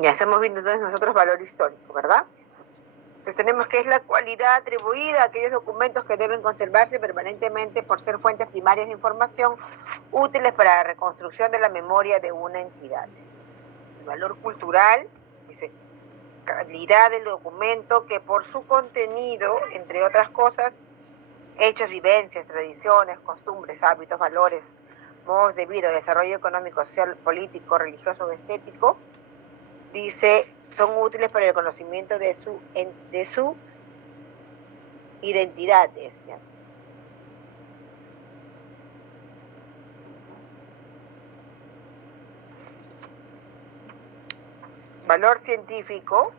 Ya estamos viendo entonces nosotros valor histórico, ¿verdad? Entonces tenemos que es la cualidad atribuida a aquellos documentos que deben conservarse permanentemente por ser fuentes primarias de información útiles para la reconstrucción de la memoria de una entidad. El valor cultural, dice, calidad del documento que por su contenido, entre otras cosas, hechos, vivencias, tradiciones, costumbres, hábitos, valores, modos de vida, desarrollo económico, social, político, religioso o estético, dice, son útiles para el conocimiento de su identidad. ¿Ya? Valor científico,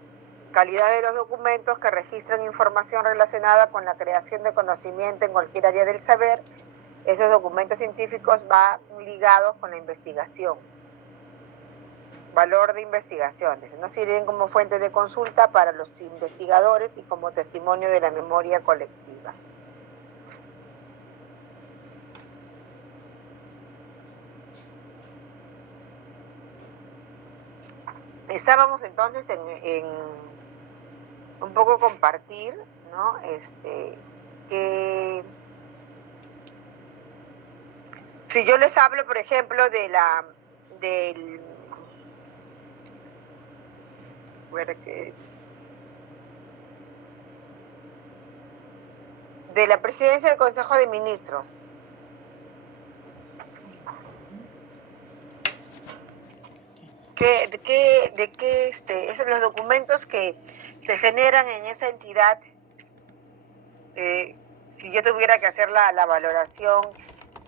calidad de los documentos que registran información relacionada con la creación de conocimiento en cualquier área del saber. Esos documentos científicos van ligados con la investigación. Valor de investigación, nos sirven como fuente de consulta para los investigadores y como testimonio de la memoria colectiva. Estábamos entonces en un poco compartir, ¿no? Que si yo les hablo, por ejemplo, de la presidencia del Consejo de Ministros, esos los documentos que se generan en esa entidad, si yo tuviera que hacer la valoración,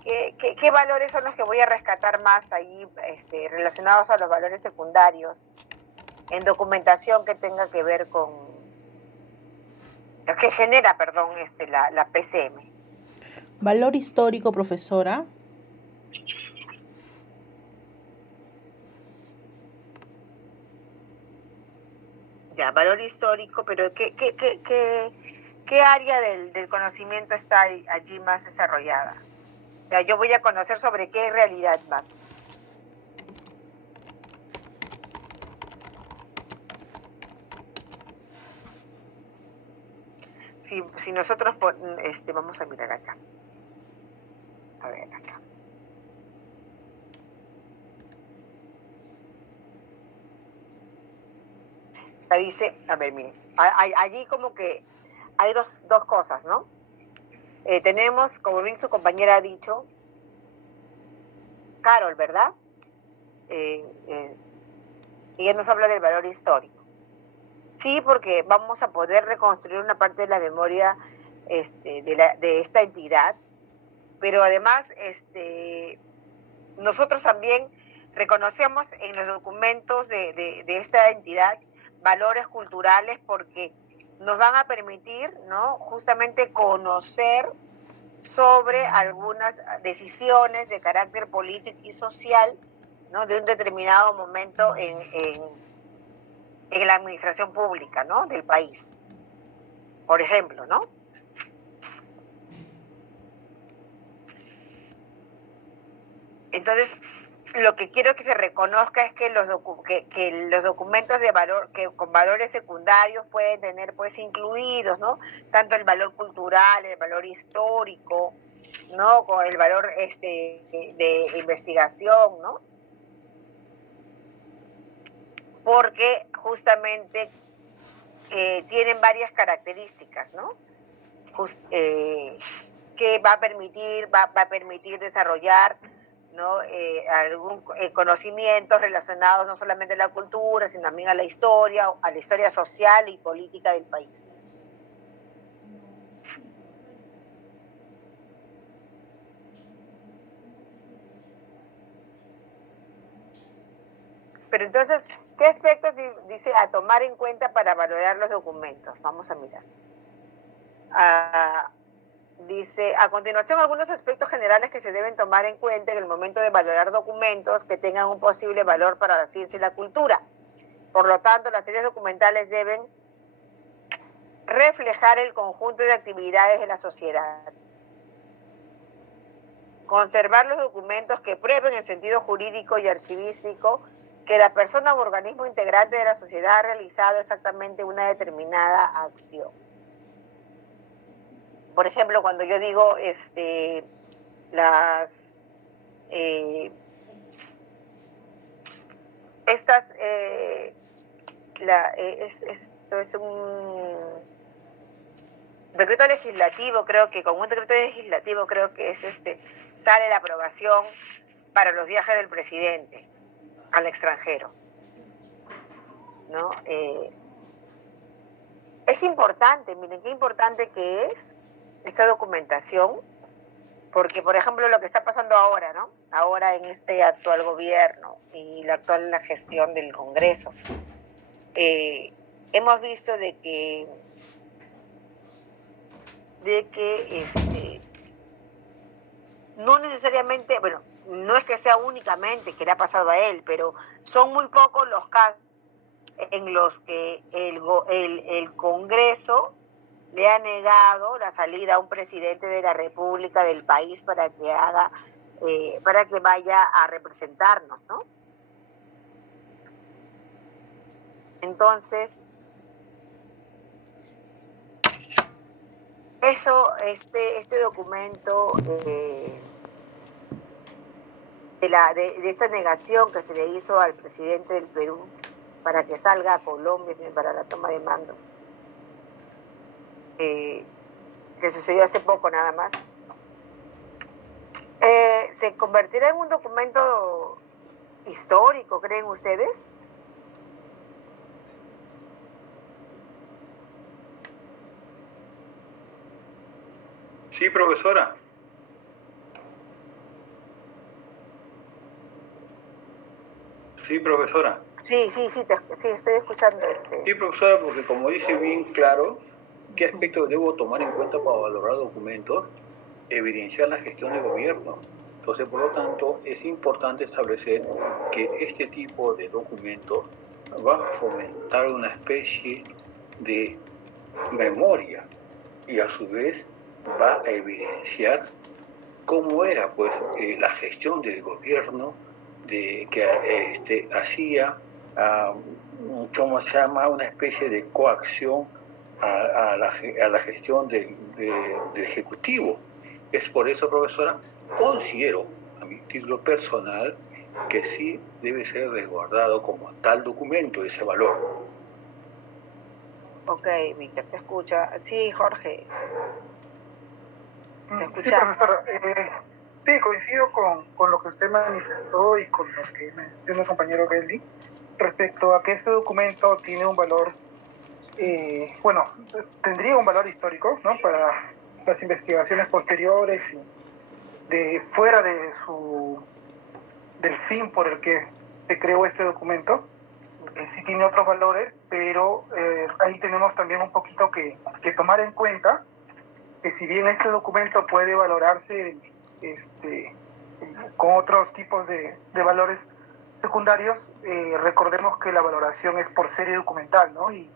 ¿qué valores son los que voy a rescatar más ahí relacionados a los valores secundarios en documentación que tenga que ver con, que genera, perdón, la PCM? Valor histórico, profesora. Ya, valor histórico, pero ¿qué área del conocimiento está allí más desarrollada? O sea, yo voy a conocer sobre qué realidad más. Si nosotros, vamos a mirar acá. A ver, acá. Dice, a ver, miren, allí como que hay dos cosas, ¿no? Tenemos, como bien su compañera ha dicho, Carol, ¿verdad? Ella nos habla del valor histórico. Sí, porque vamos a poder reconstruir una parte de la memoria de esta entidad, pero además nosotros también reconocemos en los documentos de esta entidad valores culturales porque nos van a permitir, ¿no?, justamente conocer sobre algunas decisiones de carácter político y social, ¿no?, de un determinado momento en la administración pública, ¿no?, del país, por ejemplo, ¿no? Entonces, lo que quiero que se reconozca es que los documentos de valor, que con valores secundarios pueden tener pues incluidos, ¿no?, tanto el valor cultural, el valor histórico, ¿no?, con el valor de investigación, ¿no? Porque justamente tienen varias características, ¿no?, que va a permitir desarrollar, ¿no?, algún conocimientos relacionados no solamente a la cultura, sino también a la historia social y política del país. Pero entonces, ¿qué aspectos dice a tomar en cuenta para valorar los documentos? Vamos a mirar. Dice, a continuación, algunos aspectos generales que se deben tomar en cuenta en el momento de valorar documentos que tengan un posible valor para la ciencia y la cultura. Por lo tanto, las series documentales deben reflejar el conjunto de actividades de la sociedad. Conservar los documentos que prueben en sentido jurídico y archivístico que la persona o organismo integrante de la sociedad ha realizado exactamente una determinada acción. Por ejemplo, cuando yo digo las estas esto es un decreto legislativo, creo que con un decreto legislativo creo que es sale la aprobación para los viajes del presidente al extranjero, ¿no? Es importante, miren qué importante que es esta documentación, porque por ejemplo lo que está pasando ahora, ¿no? Ahora en este actual gobierno y la actual gestión del Congreso, hemos visto de que no necesariamente, bueno, no es que sea únicamente que le ha pasado a él, pero son muy pocos los casos en los que el Congreso le ha negado la salida a un presidente de la República del país para que vaya a representarnos, ¿no? Entonces, este documento de esa negación que se le hizo al presidente del Perú para que salga a Colombia para la toma de mando, que sucedió hace poco nada más, ¿se convertirá en un documento histórico, creen ustedes? Sí, profesora. Sí, profesora. Sí, estoy escuchando. Sí, profesora, porque como dice bien claro, ¿qué aspectos debo tomar en cuenta para valorar documentos? Evidenciar la gestión de gobierno. Entonces, por lo tanto, es importante establecer que este tipo de documentos va a fomentar una especie de memoria y a su vez va a evidenciar cómo era pues la gestión del gobierno que hacía, ¿cómo se llama?, una especie de coacción a la gestión del Ejecutivo. Es por eso, profesora, considero, a mi título personal, que sí debe ser resguardado como tal documento ese valor. Ok, Víctor, te escucha. Sí, Jorge. Sí, profesora. Sí, coincido con lo que usted manifestó y con lo que mencionó el compañero Belli respecto a que este documento tiene un valor, bueno, tendría un valor histórico, ¿no?, para las investigaciones posteriores y fuera del fin por el que se creó este documento. Sí tiene otros valores, pero ahí tenemos también un poquito que tomar en cuenta que si bien este documento puede valorarse con otros tipos de valores secundarios, recordemos que la valoración es por serie documental, ¿no? Y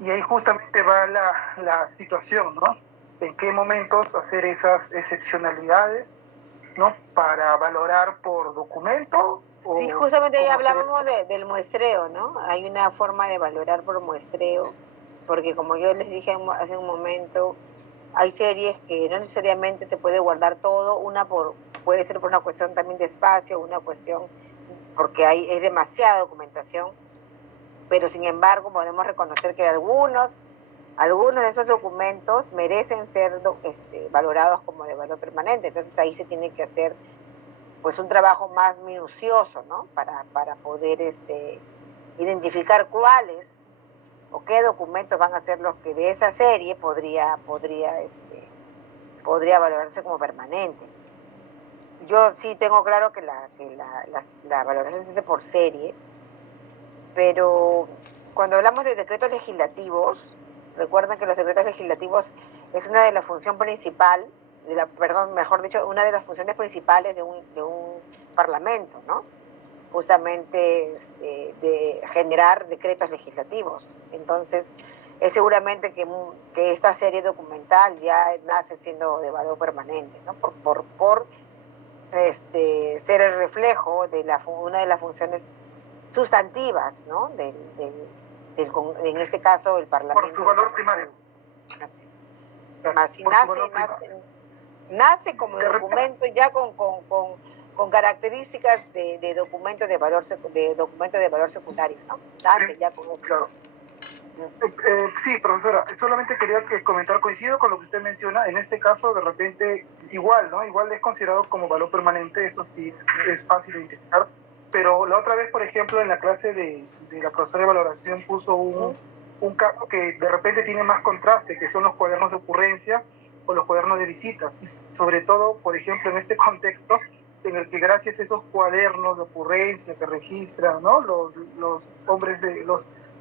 ahí justamente va la situación, ¿no? En qué momentos hacer esas excepcionalidades, ¿no?, para valorar por documento. Sí, justamente ahí hablábamos del muestreo, ¿no? Hay una forma de valorar por muestreo, porque como yo les dije hace un momento, hay series que no necesariamente se puede guardar todo, puede ser por una cuestión también de espacio, una cuestión porque es demasiada documentación, pero sin embargo podemos reconocer que algunos de esos documentos merecen ser valorados como de valor permanente. Entonces ahí se tiene que hacer pues un trabajo más minucioso, ¿no?, para poder identificar cuáles o qué documentos van a ser los que de esa serie podría valorarse como permanente. Yo sí tengo claro que la valoración se hace por serie, pero cuando hablamos de decretos legislativos, recuerden que los decretos legislativos es una de las funciones principales, una de las funciones principales de un parlamento, ¿no? Justamente de generar decretos legislativos. Entonces, es seguramente que esta serie documental ya nace siendo de valor permanente, ¿no? Por ser el reflejo de una de las funciones sustantivas, ¿no? En este caso, el Parlamento. Por su valor primario. Así nace como documento ya con características de documento de valor secundario, ¿no? Nace ya con eso. Claro. Sí, profesora, solamente quería comentar, coincido con lo que usted menciona, en este caso de repente igual, ¿no? Igual es considerado como valor permanente, eso sí es fácil de identificar, pero la otra vez, por ejemplo, en la clase de la profesora de valoración puso un caso que de repente tiene más contraste, que son los cuadernos de ocurrencia o los cuadernos de visitas, sobre todo, por ejemplo, en este contexto en el que gracias a esos cuadernos de ocurrencia que registran, ¿no? los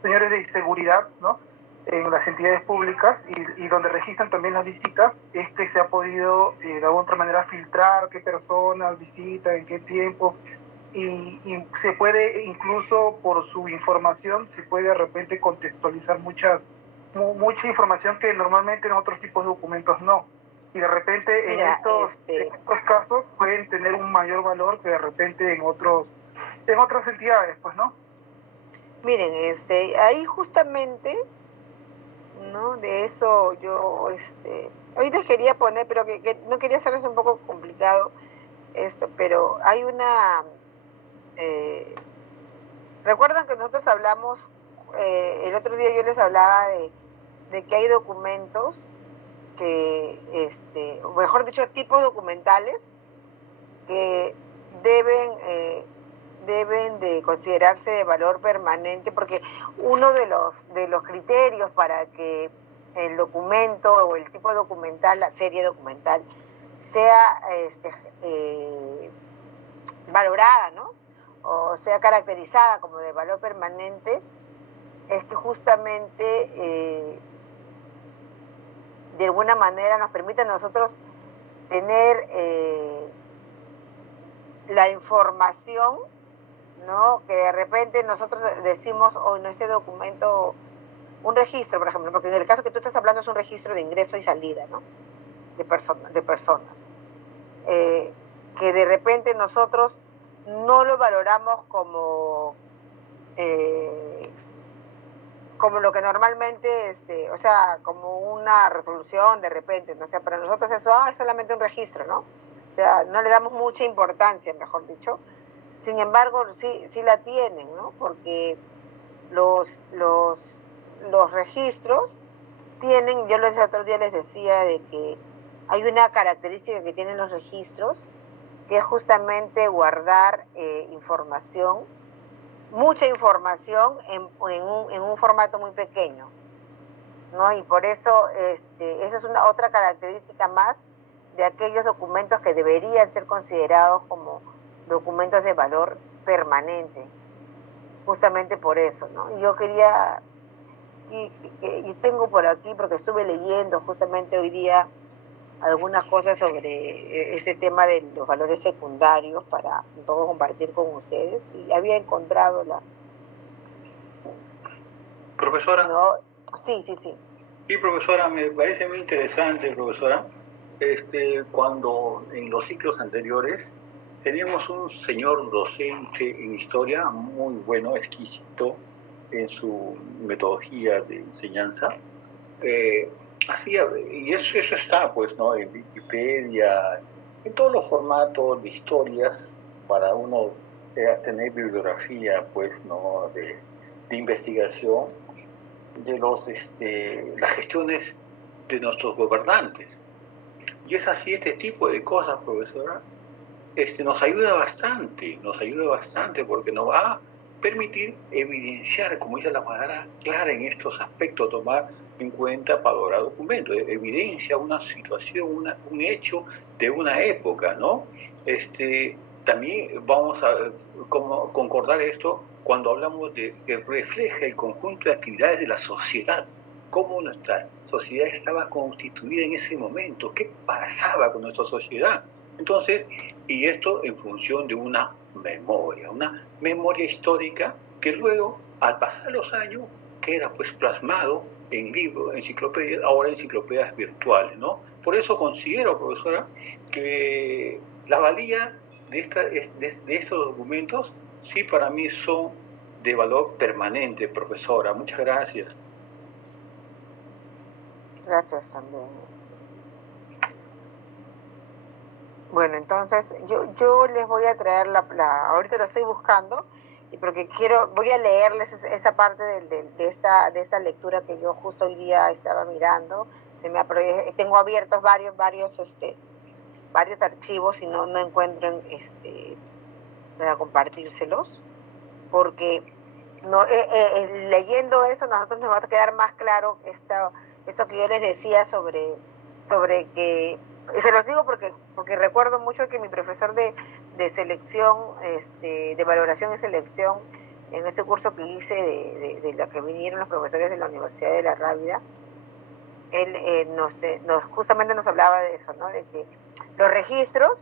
señores de seguridad, ¿no? En las entidades públicas y donde registran también las visitas, es que se ha podido de alguna otra manera filtrar qué personas visitan, en qué tiempo, y se puede incluso por su información, se puede de repente contextualizar mucha información que normalmente en otros tipos de documentos no. Y de repente en estos casos pueden tener un mayor valor que de repente en otras entidades, pues, ¿no? Miren, ahí justamente, ¿no? De eso yo, hoy les quería poner, pero que no quería hacerles un poco complicado esto, pero hay una, recuerdan que nosotros hablamos, el otro día yo les hablaba de que hay documentos que, o mejor dicho, tipos documentales que deben de considerarse de valor permanente, porque uno de los criterios para que el documento o el tipo documental, la serie documental, sea valorada, ¿no? O sea caracterizada como de valor permanente, es que justamente de alguna manera nos permite a nosotros tener la información, ¿no? Que de repente nosotros decimos, en este documento, un registro, por ejemplo, porque en el caso que tú estás hablando es un registro de ingreso y salida, ¿no? De personas. Que de repente nosotros no lo valoramos como lo que normalmente, o sea, como una resolución de repente, ¿no? O sea, para nosotros eso es solamente un registro, ¿no? O sea, no le damos mucha importancia, mejor dicho. Sin embargo, sí la tienen, ¿no? Porque los registros tienen, yo el otro día les decía de que hay una característica que tienen los registros, que es justamente guardar información, mucha información en un formato muy pequeño, ¿no? Y por eso esa es otra característica más de aquellos documentos que deberían ser considerados como documentos de valor permanente, justamente por eso, ¿no? Yo quería, y tengo por aquí, porque estuve leyendo justamente hoy día algunas cosas sobre ese tema de los valores secundarios para un poco compartir con ustedes, y había encontrado Profesora. ¿no? Sí. Sí, profesora, me parece muy interesante, profesora. Cuando en los ciclos anteriores teníamos un señor docente en historia muy bueno, exquisito en su metodología de enseñanza. Y eso está, pues, ¿no? En Wikipedia, en todos los formatos de historias, para uno tener bibliografía, pues, ¿no? De investigación de las gestiones de nuestros gobernantes. Y es así, este tipo de cosas, profesora, nos ayuda bastante porque nos va a permitir evidenciar, como dice la palabra clara en estos aspectos, tomar en cuenta para lograr documentos, evidencia una situación, un hecho de una época, ¿no? También vamos a concordar esto cuando hablamos de que refleja el conjunto de actividades de la sociedad, cómo nuestra sociedad estaba constituida en ese momento, qué pasaba con nuestra sociedad. Entonces, y esto en función de una memoria histórica que luego, al pasar los años, queda pues plasmado en libros, enciclopedias, ahora enciclopedias virtuales, ¿no? Por eso considero, profesora, que la valía de estos documentos sí para mí son de valor permanente, profesora. Muchas gracias. Gracias también. Bueno, entonces yo les voy a traer ahorita lo estoy buscando, y porque voy a leerles esa parte de esta lectura que yo justo hoy día estaba mirando. Tengo abiertos varios archivos y no encuentro para compartírselos, porque leyendo eso nosotros nos va a quedar más claro esto que yo les decía sobre que, y se los digo porque recuerdo mucho que mi profesor de selección, de valoración y selección, en este curso que hice de la que vinieron los profesores de la Universidad de La Rábida, él justamente nos hablaba de eso, ¿no? De que los registros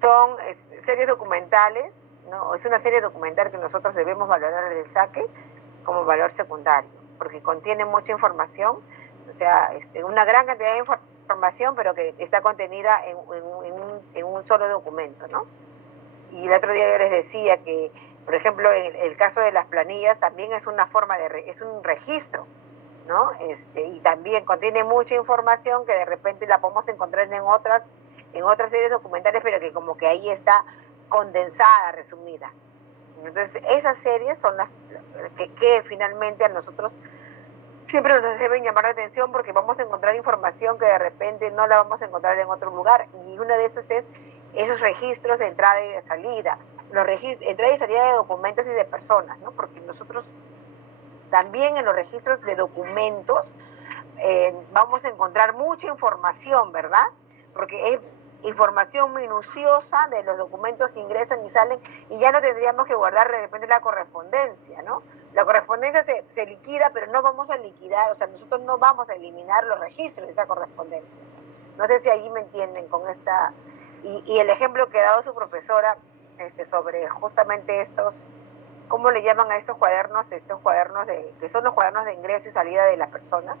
son series documentales, ¿no? Es una serie documental que nosotros debemos valorar en el saque como valor secundario, porque contiene mucha información, o sea, una gran cantidad de información, pero que está contenida en un solo documento, ¿no? Y el otro día yo les decía que, por ejemplo, en el caso de las planillas también es una forma es un registro, ¿no? Y también contiene mucha información que de repente la podemos encontrar en otras series documentales, pero que como que ahí está condensada, resumida. Entonces, esas series son las que finalmente a nosotros siempre nos deben llamar la atención, porque vamos a encontrar información que de repente no la vamos a encontrar en otro lugar, y una de esas es esos registros de entrada y de salida, entrada y salida de documentos y de personas, ¿no? Porque nosotros también en los registros de documentos vamos a encontrar mucha información, ¿verdad? Porque es información minuciosa de los documentos que ingresan y salen, y ya no tendríamos que guardar de repente la correspondencia, ¿no? La correspondencia se liquida, pero no vamos a liquidar, o sea, nosotros no vamos a eliminar los registros de esa correspondencia. No sé si allí me entienden con esta... Y el ejemplo que ha dado su profesora sobre justamente estos, ¿cómo le llaman a estos cuadernos? Estos cuadernos que son los cuadernos de ingreso y salida de las personas.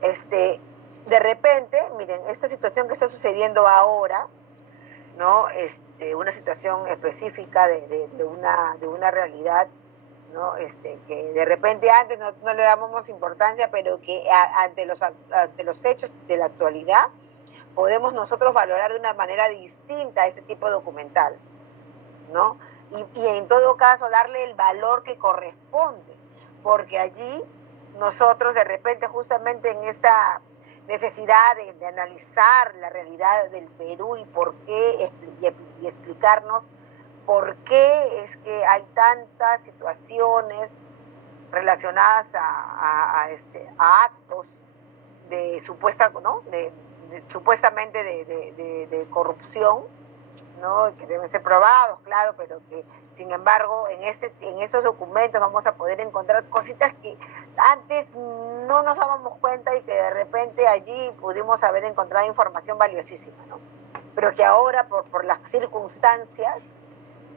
De repente, miren, esta situación que está sucediendo ahora, ¿no? Una situación específica de una realidad, ¿no? Que de repente antes no le dábamos importancia, pero que ante los hechos de la actualidad podemos nosotros valorar de una manera distinta este tipo documental, ¿no? Y en todo caso darle el valor que corresponde, porque allí nosotros de repente justamente en esta necesidad de analizar la realidad del Perú y por qué, y explicarnos por qué es que hay tantas situaciones relacionadas a actos de supuestamente de corrupción, ¿no? Que deben ser probados, claro, pero que sin embargo en estos documentos vamos a poder encontrar cositas que antes no nos dábamos cuenta, y que de repente allí pudimos haber encontrado información valiosísima, ¿no? Pero que ahora por las circunstancias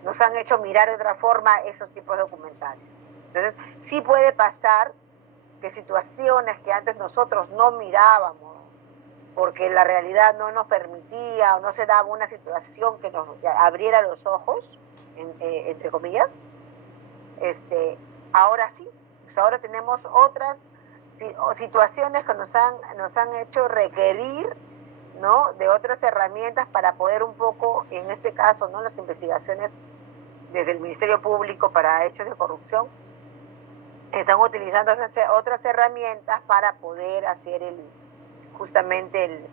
nos han hecho mirar de otra forma esos tipos documentales. Entonces sí puede pasar que situaciones que antes nosotros no mirábamos porque la realidad no nos permitía o no se daba una situación que nos abriera los ojos, entre comillas, ahora sí, pues ahora tenemos otras situaciones que nos han hecho requerir, ¿no? De otras herramientas para poder un poco, en este caso, ¿no? Las investigaciones desde el Ministerio Público para hechos de corrupción están utilizando otras herramientas para poder hacer justamente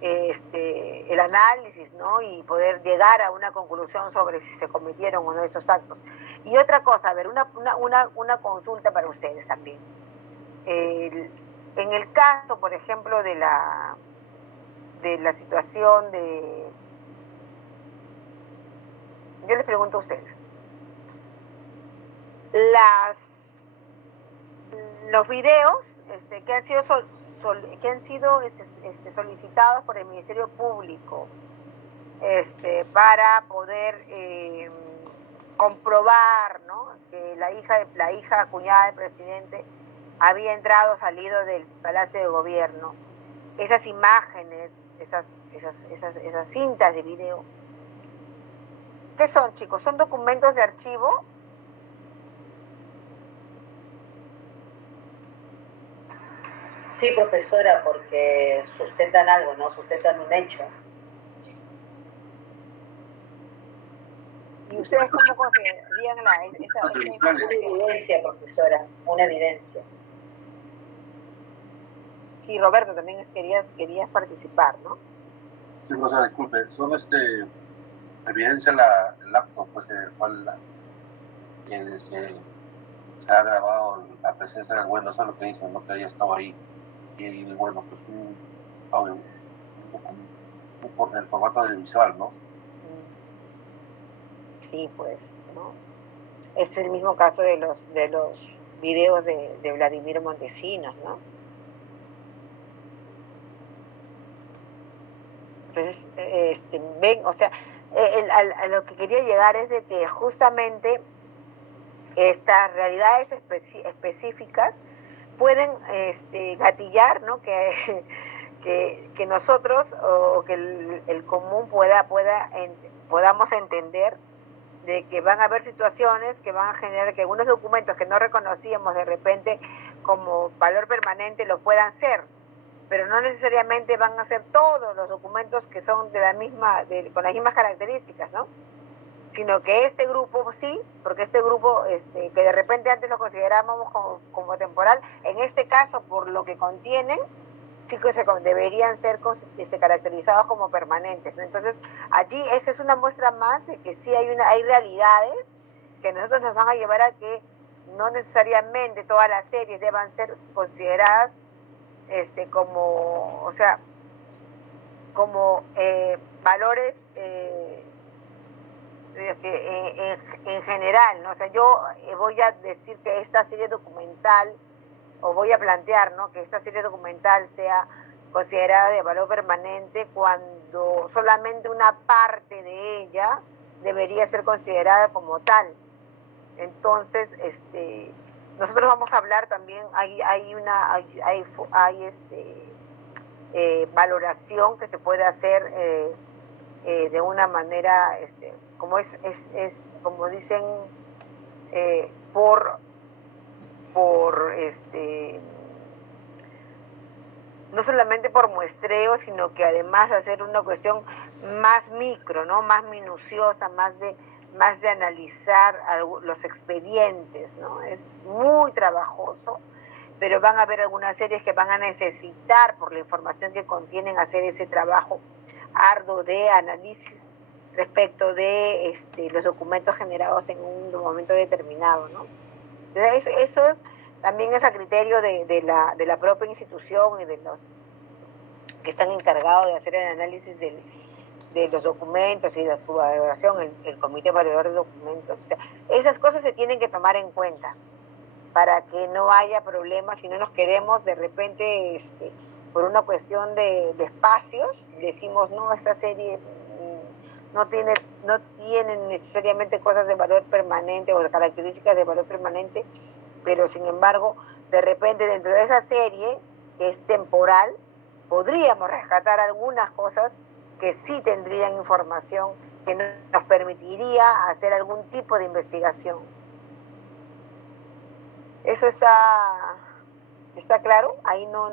el análisis, ¿no? Y poder llegar a una conclusión sobre si se cometieron o no estos actos. Y otra cosa, a ver, una consulta para ustedes también. En el caso, por ejemplo, de la situación yo les pregunto a ustedes, los videos que han sido solicitados por el Ministerio Público para poder comprobar, ¿no? Que la hija cuñada del presidente había salido del Palacio de Gobierno. Esas imágenes, esas cintas de video, ¿Qué son, chicos? ¿Son documentos de archivo? Sí, profesora, porque sustentan algo, ¿no? Sustentan un hecho. ¿Y ustedes cómo considerarían esa información? Una evidencia, profesora, una evidencia. Sí, Roberto, también querías participar, ¿no? Sí, profesora, disculpe, son evidencia el acto, pues, se ha grabado la presencia del bueno, eso es lo que dicen, ¿no? Que haya estado ahí. Y bueno, pues el formato audiovisual, ¿no? Sí, pues, ¿no? Es el mismo caso de los videos de Vladimir Montesinos, ¿no? Entonces, ven, o sea, a lo que quería llegar es de que justamente estas realidades específicas pueden gatillar, ¿no? Que nosotros o que el común podamos entender de que van a haber situaciones que van a generar que algunos documentos que no reconocíamos de repente como valor permanente lo puedan ser, pero no necesariamente van a ser todos los documentos que son con las mismas características, ¿no? Sino que este grupo sí, porque este grupo que de repente antes lo considerábamos como temporal, en este caso por lo que contienen, sí que deberían ser caracterizados como permanentes, ¿no? Entonces allí esa es una muestra más de que sí hay realidades que a nosotros nos van a llevar a que no necesariamente todas las series deban ser consideradas como, o sea, como valores en general, ¿no? O sea, yo voy a decir que esta serie documental, o voy a plantear, ¿no?, que esta serie documental sea considerada de valor permanente cuando solamente una parte de ella debería ser considerada como tal. Entonces, nosotros vamos a hablar también, hay valoración que se puede hacer de una manera, como como dicen, no solamente por muestreo, sino que además hacer una cuestión más micro, ¿no? Más minuciosa, más de analizar los expedientes, ¿no? Es muy trabajoso, pero van a haber algunas series que van a necesitar, por la información que contienen, hacer ese trabajo arduo de análisis respecto de los documentos generados en un momento determinado, ¿no? Entonces, eso también es a criterio de la propia institución y de los que están encargados de hacer el análisis de los documentos y de su valoración, el Comité Evaluador de Documentos. O sea, esas cosas se tienen que tomar en cuenta para que no haya problemas y no nos quedemos de repente por una cuestión de espacios, decimos, no, esta serie no tiene necesariamente cosas de valor permanente o de características de valor permanente, pero sin embargo, de repente dentro de esa serie, que es temporal, podríamos rescatar algunas cosas que sí tendrían información que nos permitiría hacer algún tipo de investigación. ¿Eso está claro? Ahí no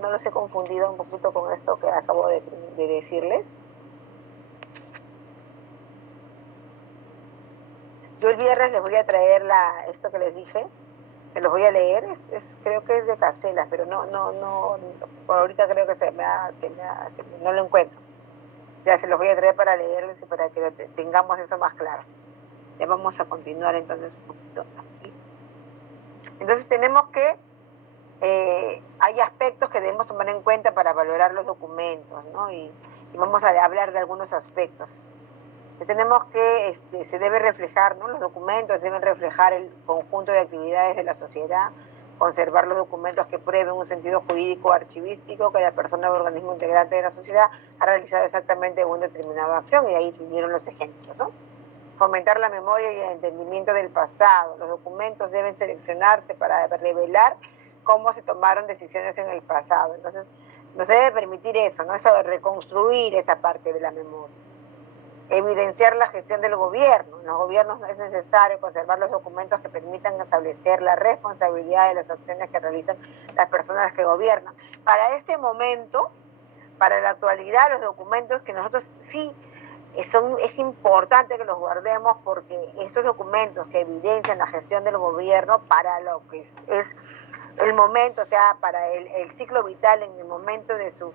los he confundido un poquito con esto que acabo de decirles. Yo el viernes les voy a traer esto que les dije, que los voy a leer, creo que es de Caselas, pero no, por ahorita creo que no lo encuentro. Ya se los voy a traer para leerles y para que tengamos eso más claro. Ya vamos a continuar entonces un poquito aquí. Entonces tenemos que, hay aspectos que debemos tomar en cuenta para valorar los documentos, ¿no? Y vamos a hablar de algunos aspectos. Tenemos que, se debe reflejar, ¿no? Los documentos deben reflejar el conjunto de actividades de la sociedad, conservar los documentos que prueben un sentido jurídico archivístico que la persona o organismo integrante de la sociedad ha realizado exactamente una determinada acción, y ahí vinieron los ejemplos, ¿no? Fomentar la memoria y el entendimiento del pasado. Los documentos deben seleccionarse para revelar cómo se tomaron decisiones en el pasado. Entonces, nos debe permitir eso, ¿no? Eso de reconstruir esa parte de la memoria. evidenciar la gestión del gobierno. En los gobiernos no es necesario conservar los documentos que permitan establecer la responsabilidad de las acciones que realizan las personas que gobiernan. Para este momento, para la actualidad, los documentos que nosotros sí es importante que los guardemos, porque estos documentos que evidencian la gestión del gobierno para lo que es el momento, o sea, para el ciclo vital, en el momento de su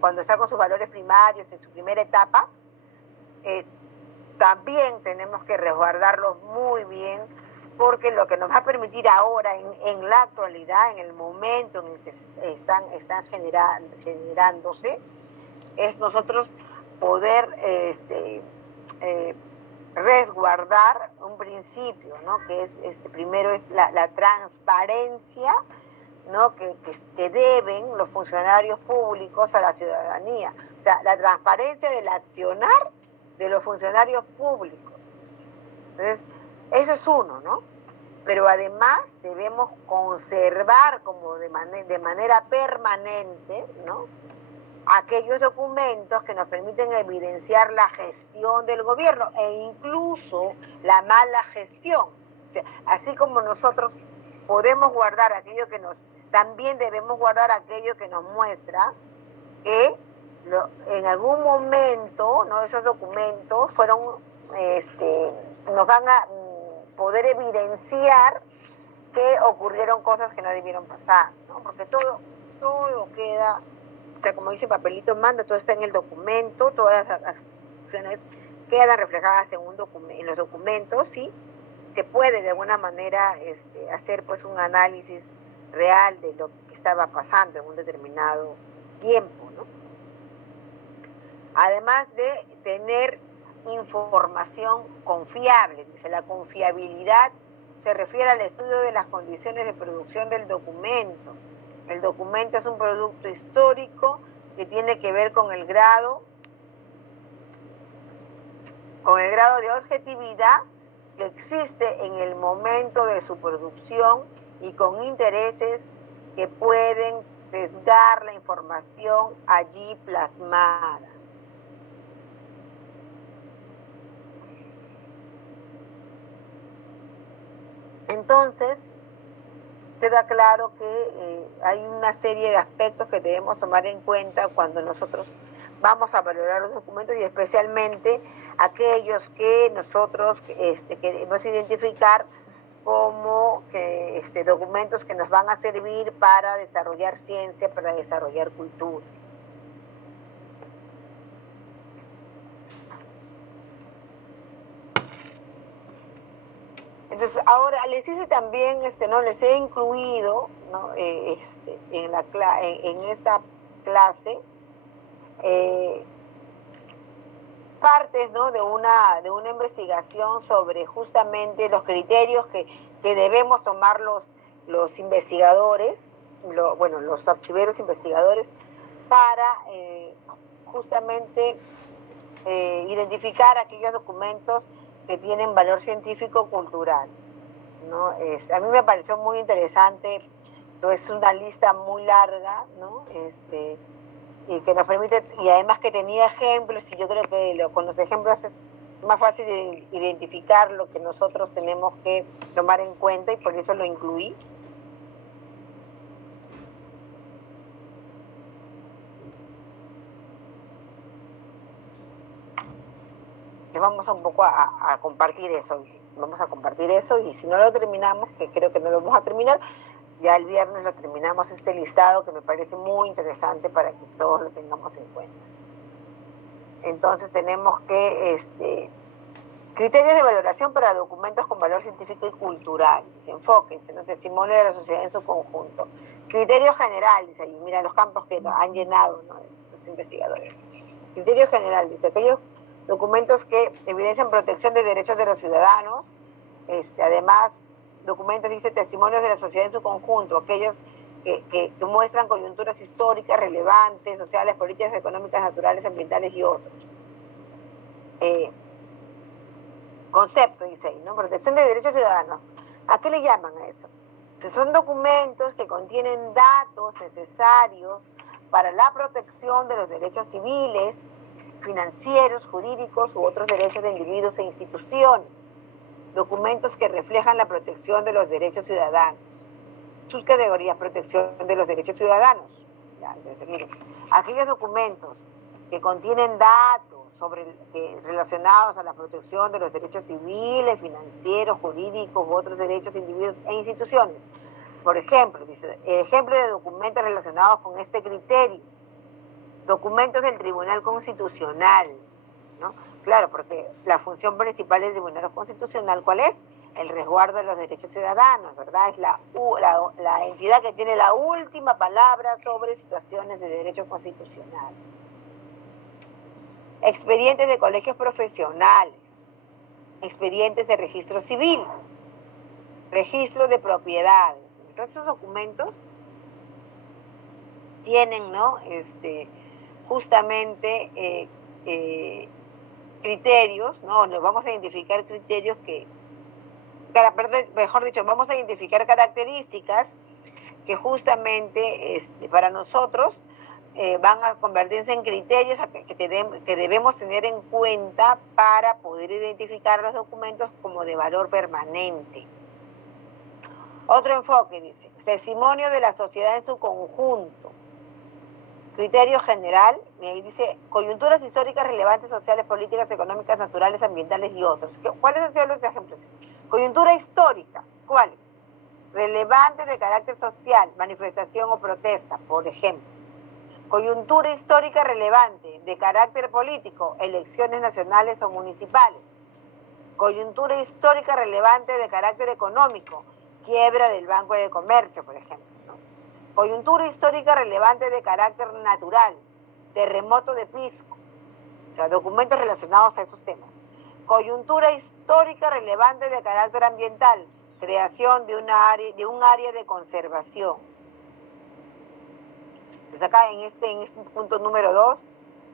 cuando está con sus valores primarios, en su primera etapa, también tenemos que resguardarlos muy bien, porque lo que nos va a permitir ahora, en la actualidad, en el momento en el que están generándose, es nosotros poder resguardar un principio, ¿no? Que es primero es la transparencia, ¿no? que deben los funcionarios públicos a la ciudadanía. O sea, la transparencia del accionar de los funcionarios públicos. Entonces, eso es uno, ¿no? Pero además debemos conservar como de manera permanente, ¿no? Aquellos documentos que nos permiten evidenciar la gestión del gobierno e incluso la mala gestión. O sea, así como nosotros podemos guardar aquello que también debemos guardar aquello que nos muestra que en algún momento, ¿no? Esos documentos nos van a poder evidenciar que ocurrieron cosas que no debieron pasar, ¿no? Porque todo queda, o sea, como dice papelito manda, todo está en el documento, todas las acciones quedan reflejadas en los documentos, ¿sí? Se puede de alguna manera hacer pues un análisis real de lo que estaba pasando en un determinado tiempo, ¿no? Además de tener información confiable. Dice, la confiabilidad se refiere al estudio de las condiciones de producción del documento. El documento es un producto histórico que tiene que ver con el grado de objetividad que existe en el momento de su producción y con intereses que pueden sesgar la información allí plasmada. Entonces, queda claro que hay una serie de aspectos que debemos tomar en cuenta cuando nosotros vamos a valorar los documentos, y especialmente aquellos que nosotros queremos identificar como documentos que nos van a servir para desarrollar ciencia, para desarrollar cultura. Entonces, ahora les hice también, les he incluido, ¿no? en esta clase partes, ¿no? de una investigación sobre justamente los criterios que debemos tomar los investigadores, los archiveros investigadores, para justamente identificar aquellos documentos que tienen valor científico-cultural, ¿no? A mí me pareció muy interesante, es una lista muy larga, ¿no? Y que nos permite, y además que tenía ejemplos, y yo creo que con los ejemplos es más fácil de identificar lo que nosotros tenemos que tomar en cuenta, y por eso lo incluí. Vamos un poco a compartir eso, y si no lo terminamos, que creo que no lo vamos a terminar, ya el viernes lo terminamos, este listado que me parece muy interesante para que todos lo tengamos en cuenta. Entonces tenemos que criterios de valoración para documentos con valor científico y cultural. Enfóquense en el testimonio de la sociedad en su conjunto. Criterios generales, ahí mira los campos que han llenado, ¿no? Los investigadores. Criterio general, dice, aquellos documentos que evidencian protección de derechos de los ciudadanos, además, documentos, dice, testimonios de la sociedad en su conjunto, aquellos que muestran coyunturas históricas relevantes, sociales, políticas, económicas, naturales, ambientales y otros. Concepto, dice ahí, ¿no? Protección de derechos ciudadanos. ¿A qué le llaman a eso? Son documentos que contienen datos necesarios para la protección de los derechos civiles, financieros, jurídicos u otros derechos de individuos e instituciones. Documentos que reflejan la protección de los derechos ciudadanos. Sus categorías: protección de los derechos ciudadanos. Ya, aquellos documentos que contienen datos relacionados a la protección de los derechos civiles, financieros, jurídicos u otros derechos de individuos e instituciones. Por ejemplo, dice, ejemplo de documentos relacionados con este criterio: documentos del Tribunal Constitucional, ¿no? Claro, porque la función principal del Tribunal Constitucional, ¿cuál es? El resguardo de los derechos ciudadanos, ¿verdad? Es la entidad que tiene la última palabra sobre situaciones de derecho constitucional. Expedientes de colegios profesionales, expedientes de registro civil, registro de propiedades. Entonces, esos documentos tienen, ¿no? Justamente criterios, ¿no? Nos vamos a identificar criterios mejor dicho, vamos a identificar características que justamente para nosotros van a convertirse en criterios que debemos tener en cuenta para poder identificar los documentos como de valor permanente. Otro enfoque, dice, testimonio de la sociedad en su conjunto. Criterio general, y ahí dice, coyunturas históricas relevantes, sociales, políticas, económicas, naturales, ambientales y otros. ¿Cuáles han sido los ejemplos? Coyuntura histórica, ¿cuáles? Relevantes de carácter social, manifestación o protesta, por ejemplo. Coyuntura histórica relevante de carácter político, elecciones nacionales o municipales. Coyuntura histórica relevante de carácter económico, quiebra del Banco de Comercio, por ejemplo, ¿no? Coyuntura histórica relevante de carácter natural, terremoto de Pisco, o sea, documentos relacionados a esos temas. Coyuntura histórica relevante de carácter ambiental, creación de un área de conservación. Pues acá en este punto número 2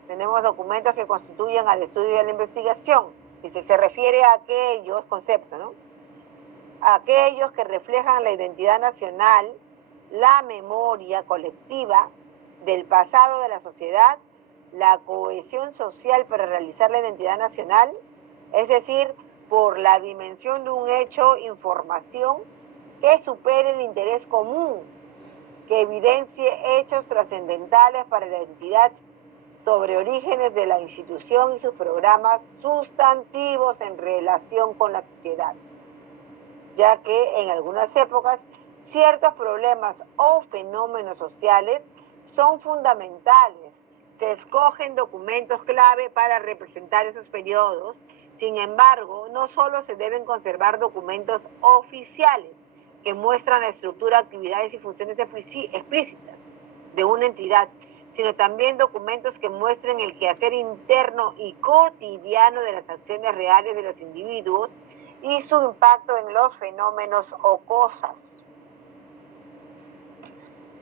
tenemos documentos que constituyen al estudio y a la investigación. Y se refiere a aquellos conceptos, ¿no? Aquellos que reflejan la identidad nacional, la memoria colectiva del pasado de la sociedad, la cohesión social para realizar la identidad nacional, es decir, por la dimensión de un hecho, información que supere el interés común, que evidencie hechos trascendentales para la entidad sobre orígenes de la institución y sus programas sustantivos en relación con la sociedad, ya que en algunas épocas ciertos problemas o fenómenos sociales son fundamentales. Se escogen documentos clave para representar esos periodos. Sin embargo, no solo se deben conservar documentos oficiales que muestran la estructura, actividades y funciones explícitas de una entidad, sino también documentos que muestren el quehacer interno y cotidiano de las acciones reales de los individuos y su impacto en los fenómenos o cosas.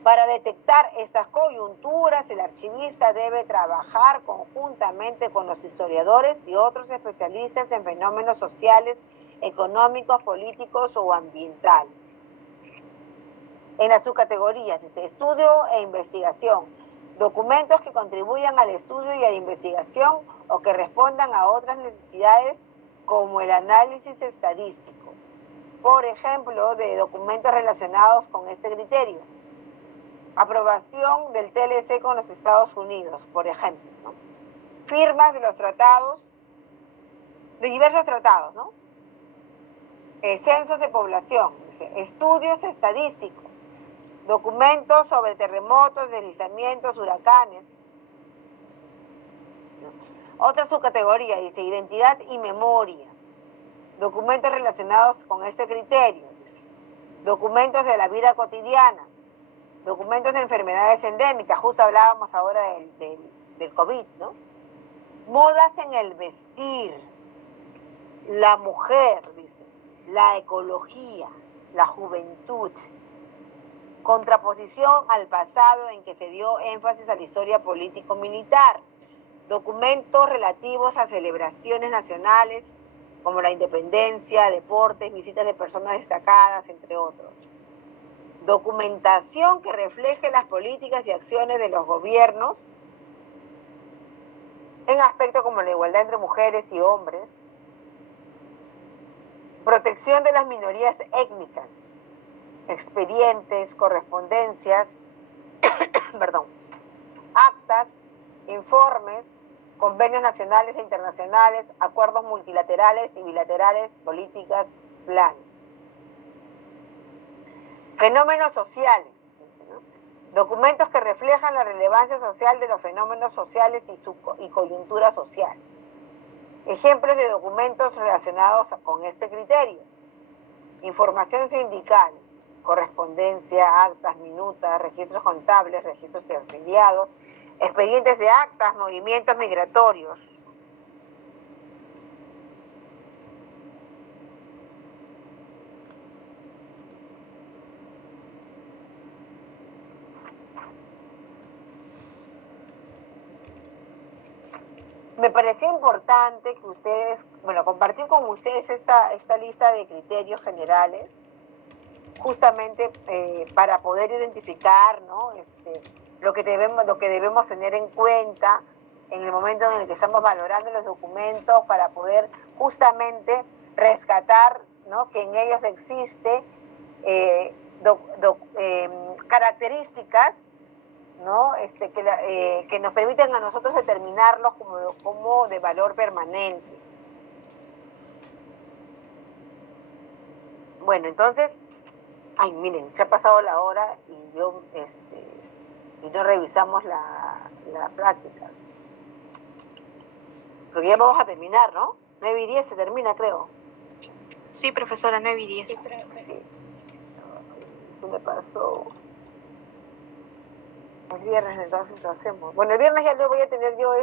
Para detectar estas coyunturas, el archivista debe trabajar conjuntamente con los historiadores y otros especialistas en fenómenos sociales, económicos, políticos o ambientales. En las subcategorías, dice, estudio e investigación, documentos que contribuyan al estudio y a la investigación o que respondan a otras necesidades como el análisis estadístico. Por ejemplo, de documentos relacionados con este criterio. Aprobación del TLC con los Estados Unidos, por ejemplo, ¿no? Firmas de los tratados, de diversos tratados, ¿no? Censos de población, estudios estadísticos, documentos sobre terremotos, deslizamientos, huracanes. Otra subcategoría dice identidad y memoria, documentos relacionados con este criterio, documentos de la vida cotidiana, documentos de enfermedades endémicas, justo hablábamos ahora del COVID, ¿no? Modas en el vestir, la mujer, dice, la ecología, la juventud, contraposición al pasado en que se dio énfasis a la historia político-militar, documentos relativos a celebraciones nacionales como la independencia, deportes, visitas de personas destacadas, entre otros. documentación que refleje las políticas y acciones de los gobiernos en aspectos como la igualdad entre mujeres y hombres, protección de las minorías étnicas, expedientes, correspondencias, perdón, actas, informes, convenios nacionales e internacionales, acuerdos multilaterales y bilaterales, políticas, planes. Fenómenos sociales, ¿no? Documentos que reflejan la relevancia social de los fenómenos sociales y coyuntura social. Ejemplos de documentos relacionados con este criterio: información sindical, correspondencia, actas, minutas, registros contables, registros de afiliados, expedientes de actas, movimientos migratorios. Me pareció importante que ustedes, compartir con ustedes esta lista de criterios generales, justamente para poder identificar, ¿no? Lo que debemos tener en cuenta en el momento en el que estamos valorando los documentos, para poder justamente rescatar, ¿no?, que en ellos existe características, ¿no?, que nos permiten a nosotros determinarlos como de valor permanente. Bueno, entonces, ay, miren, se ha pasado la hora y y no revisamos la práctica. Porque ya vamos a terminar, ¿no? 9:10 se termina, creo. Sí, profesora, 9:10. Sí. ¿Qué me pasó? El viernes entonces lo hacemos. Bueno, el viernes ya lo voy a tener yo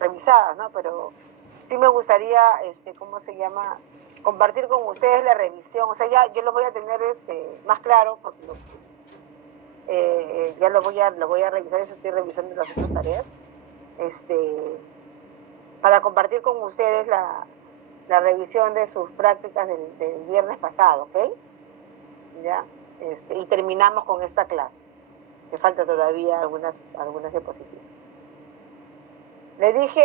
revisadas, ¿no? Pero sí me gustaría, ¿cómo se llama?, compartir con ustedes la revisión. O sea, ya yo lo voy a tener más claro, porque ya lo voy a revisar. Eso estoy revisando las otras tareas, para compartir con ustedes la revisión de sus prácticas del viernes pasado, ¿ok? Ya, y terminamos con esta clase, que falta todavía algunas diapositivas. Le dije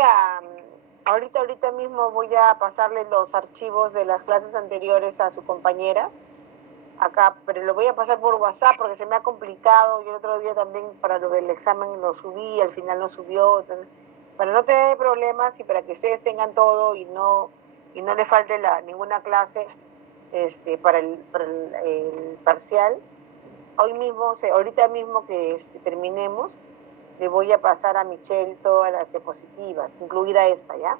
ahorita mismo voy a pasarle los archivos de las clases anteriores a su compañera acá, pero lo voy a pasar por WhatsApp porque se me ha complicado. Yo el otro día también para lo del examen lo subí, al final no subió. Entonces, para no tener problemas y para que ustedes tengan todo y no le falte ninguna clase para el parcial, ahorita mismo que terminemos, le voy a pasar a Michelle todas las diapositivas, incluida esta, ¿ya?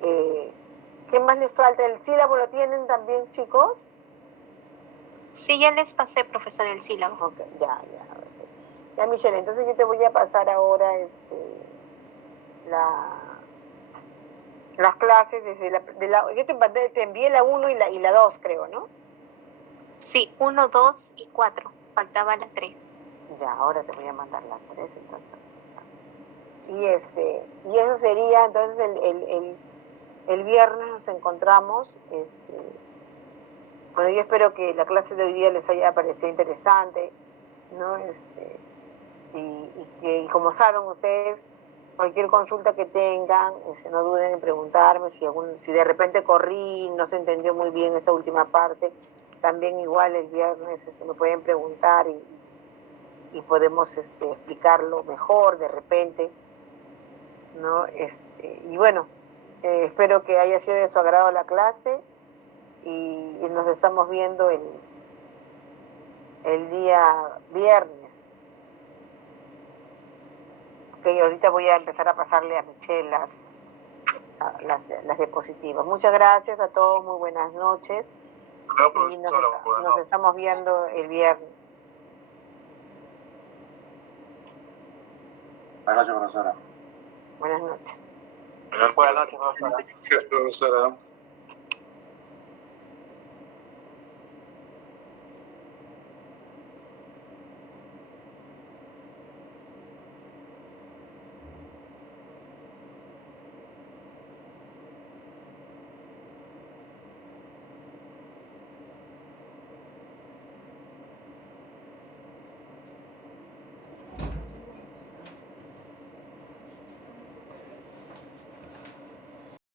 ¿Qué más les falta? ¿El sílabo lo tienen también, chicos? Sí, ya les pasé, profesor, el sílabo. Ok, ya. Ya, Michelle, entonces yo te voy a pasar ahora las clases desde yo te envié la 1 y la 2, creo, ¿no? Sí, 1, 2 y 4. Faltaba la 3. Ya, ahora te voy a mandar las 3, entonces. Y eso sería, entonces, el viernes nos encontramos. Bueno, yo espero que la clase de hoy día les haya parecido interesante, ¿no? Y como saben ustedes, cualquier consulta que tengan, no duden en preguntarme. Si de repente corrí, no se entendió muy bien esta última parte, también igual el viernes me pueden preguntar y podemos explicarlo mejor de repente, ¿no? Y bueno, espero que haya sido de su agrado la clase y nos estamos viendo el día viernes. Ok, ahorita voy a empezar a pasarle a Michelle las diapositivas. Muchas gracias a todos, muy buenas noches. Y nos estamos viendo el viernes. Buenas noches, profesora. Buenas noches. Buenas noches, profesora. Gracias, profesora.